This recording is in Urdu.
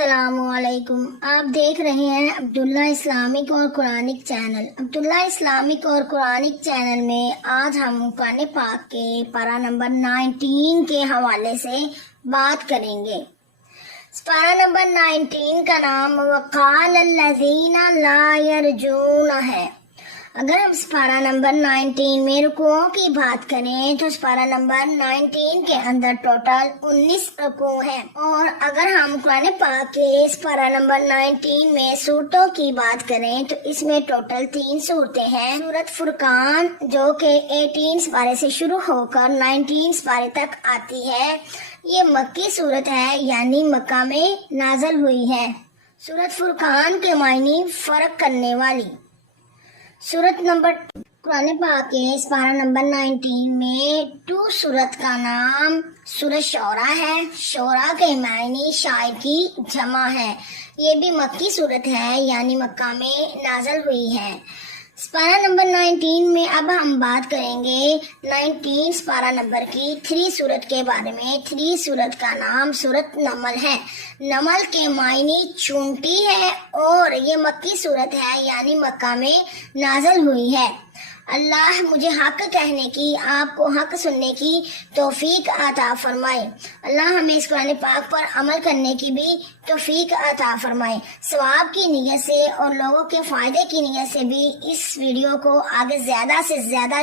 السلام علیکم. آپ دیکھ رہے ہیں عبداللہ اسلامک اور قرآنک چینل. عبداللہ اسلامک اور قرآنک چینل میں آج ہم قرآن پاک کے پارہ نمبر 19 کے حوالے سے بات کریں گے. پارہ نمبر 19 کا نام وقال الذین لا یرجون ہے. اگر ہم پارہ نمبر 19 میں رکوعوں کی بات کریں تو پارہ نمبر 19 کے اندر ٹوٹل 19 رکوع ہیں، اور اگر ہم قرآن پاک کے اس پارہ نمبر 19 میں سورتوں کی بات کریں تو اس میں ٹوٹل 3 سورتیں ہیں. سورت فرقان جو کہ 18 سپارے سے شروع ہو کر 19 سپارے تک آتی ہے، یہ مکی صورت ہے، یعنی مکہ میں نازل ہوئی ہے. سورت فرقان کے معنی فرق کرنے والی. سورت نمبر قرآن پاک کے اس پارہ نمبر 19 میں 2 سورت کا نام سورت شعراء ہے. شعراء کے معنی شاعر کی جمع ہے. یہ بھی مکی صورت ہے، یعنی مکہ میں نازل ہوئی ہے. پارہ نمبر 19 میں اب ہم بات کریں گے 19 پارہ نمبر کی 3 سورت کے بارے میں. 3 سورت کا نام سورت نمل ہے. نمل کے معنی چونٹی ہے، اور یہ مکی صورت ہے، یعنی مکہ میں نازل ہوئی ہے. اللہ مجھے حق کہنے کی، آپ کو حق سننے کی توفیق عطا فرمائے. اللہ ہمیں اس قرآن پاک پر عمل کرنے کی بھی توفیق عطا فرمائے. ثواب کی نیت سے اور لوگوں کے فائدے کی نیت سے بھی اس ویڈیو کو آگے زیادہ سے زیادہ